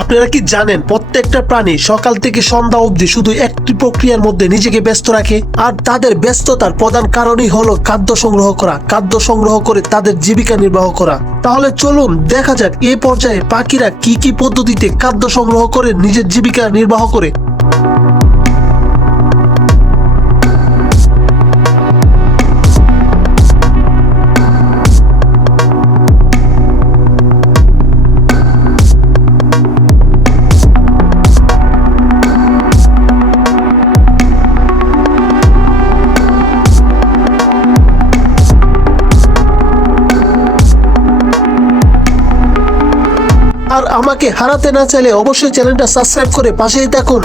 আপনারা কি জানেন প্রত্যেকটা প্রাণী সকাল থেকে সন্ধ্যা অবধি শুধু একটি প্রক্রিয়ার মধ্যে নিজেকে ব্যস্ত রাখে, আর তাদের ব্যস্ততার প্রধান কারণই হলো খাদ্য সংগ্রহ করা, খাদ্য সংগ্রহ করে তাদের জীবিকা নির্বাহ করা। তাহলে চলুন দেখা যাক এই পর্যায়ে পাখিরা কি কি পদ্ধতিতে খাদ্য সংগ্রহ করে নিজের জীবিকা নির্বাহ করে। আর আমাকে হারাতে না চাইলে অবশ্যই চ্যানেলটা সাবস্ক্রাইব করে পাশেই থাকুন।